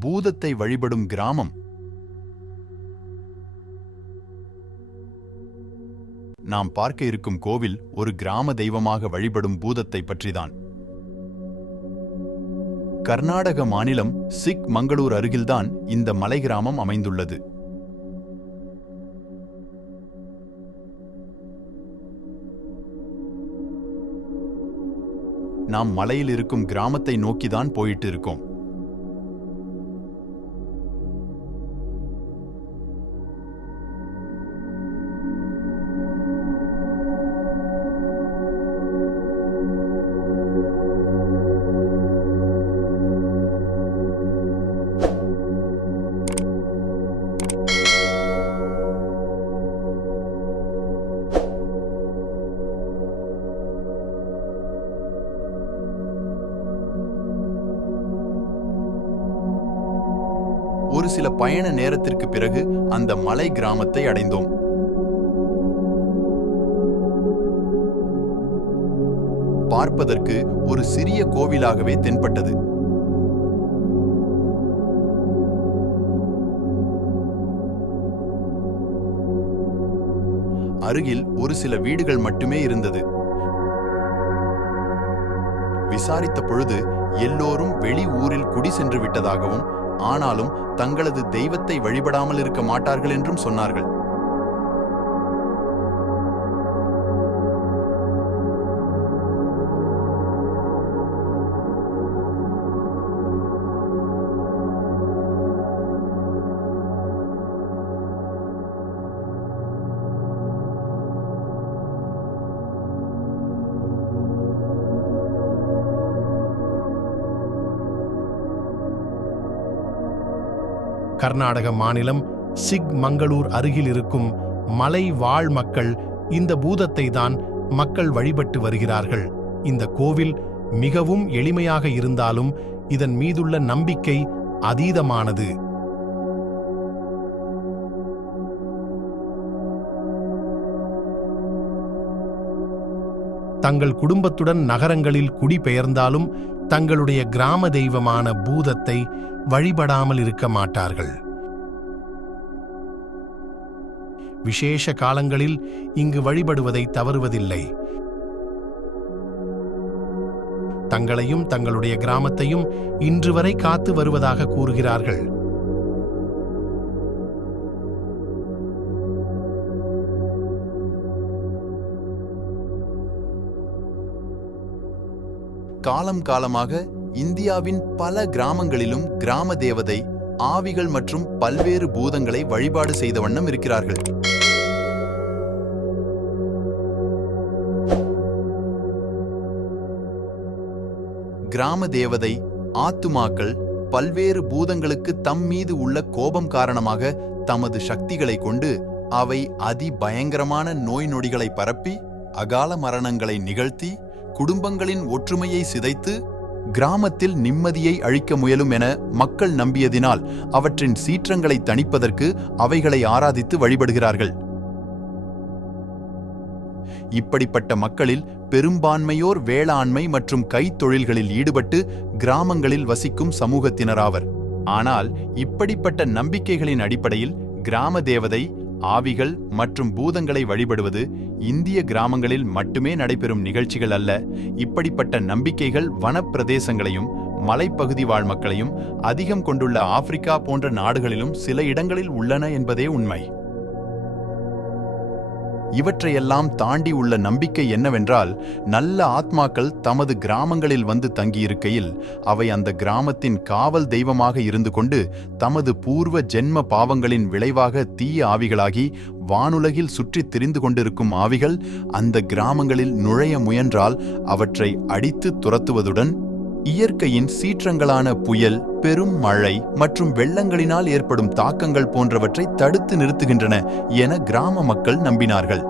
பூதத்தை வழிபடும் கிராமம். நாம் பார்க்க இருக்கும் கோவில் ஒரு கிராம தெய்வமாக வழிபடும் பூதத்தை பற்றிதான். கர்நாடக மாநிலம் சிக் மங்களூர் அருகில்தான் இந்த மலை கிராமம் அமைந்துள்ளது. நாம் மலையில் இருக்கும் கிராமத்தை நோக்கிதான் போயிட்டு இருக்கோம். ஒரு சில பயண நேரத்திற்கு பிறகு அந்த மலை கிராமத்தை அடைந்தோம். பார்ப்பதற்கு ஒரு சிறிய கோவிலாகவே தென்பட்டது. அருகில் ஒரு சில வீடுகள் மட்டுமே இருந்தது. விசாரித்த பொழுது எல்லோரும் வெளி ஊரில் குடி சென்று விட்டதாகவும் ஆனாலும் தங்களது தெய்வத்தை வழிபடாமல் இருக்க மாட்டார்கள் என்றும் சொன்னார்கள். கர்நாடக மாநிலம் சிக் மங்களூர் அருகில் இருக்கும் மலை வாழ் மக்கள் இந்த பூதத்தை தான் மக்கள் வழிபட்டு வருகிறார்கள். இந்த கோவில் மிகவும் எளிமையாக இருந்தாலும் இதன் மீதுள்ள நம்பிக்கை அதீதமானது. தங்கள் குடும்பத்துடன் நகரங்களில் குடிபெயர்ந்தாலும் தங்களுடைய கிராம தெய்வமான பூதத்தை வழிபடாமல் இருக்க மாட்டார்கள். விசேஷ காலங்களில் இங்கு வழிபடுவதை தவறுவதில்லை. தங்களையும் தங்களுடைய கிராமத்தையும் இன்று வரை காத்து வருவதாக கூறுகிறார்கள். காலம் காலமாக இந்தியாவின் பல கிராமங்களிலும் கிராம தேவதை ஆவிகள் மற்றும் பல்வேறு பூதங்களை வழிபாடு செய்த வண்ணம் இருக்கிறார்கள். கிராம தேவதை ஆத்துமாக்கள் பல்வேறு பூதங்களுக்கு தம் மீது உள்ள கோபம் காரணமாக தமது சக்திகளை கொண்டு அவை அதிபயங்கரமான நோய் நொடிகளை பரப்பி அகால மரணங்களை நிகழ்த்தி குடும்பங்களின் ஒற்றுமையை சிதைத்து கிராமத்தில் நிம்மதியை அழிக்க முயலும் என மக்கள் நம்பியதினால் அவற்றின் சீற்றங்களை தணிப்பதற்கு அவைகளை ஆராதித்து வழிபடுகிறார்கள். இப்படிப்பட்ட மக்களில் பெரும்பான்மையோர் வேளாண்மை மற்றும் கைத்தொழில்களில் ஈடுபட்டு கிராமங்களில் வசிக்கும் சமூகத்தினராவர் ஆனால் இப்படிப்பட்ட நம்பிக்கைகளின் அடிப்படையில் கிராம தேவதை ஆவிகள் மற்றும் பூதங்களை வழிபடுவது இந்திய கிராமங்களில் மட்டுமே நடைபெறும் நிகழ்ச்சிகள் அல்ல. இப்படிப்பட்ட நம்பிக்கைகள் வனப்பிரதேசங்களையும் மலைப்பகுதி வாழ் மக்களையும் அதிகம் கொண்டுள்ள ஆப்பிரிக்கா போன்ற நாடுகளிலும் சில இடங்களில் உள்ளன என்பதே உண்மை. இவற்றையெல்லாம் தாண்டி உள்ள நம்பிக்கை என்னவென்றால் நல்ல ஆத்மாக்கள் தமது கிராமங்களில் வந்து தங்கியிருக்கையில் அவை அந்த கிராமத்தின் காவல் தெய்வமாக இருந்து கொண்டு தமது பூர்வ ஜென்ம பாவங்களின் விளைவாக தீய ஆவிகளாகி வானுலகில் சுற்றித் திரிந்து கொண்டிருக்கும் ஆவிகள் அந்த கிராமங்களில் நுழைய முயன்றால் அவற்றை அடித்து துரத்துவதுடன் இயற்கையின் சீற்றங்களான புயல் பெரும் மழை மற்றும் வெள்ளங்களினால் ஏற்படும் தாக்கங்கள் போன்றவற்றை தடுத்து நிறுத்துகின்றன என கிராம மக்கள் நம்பினார்கள்.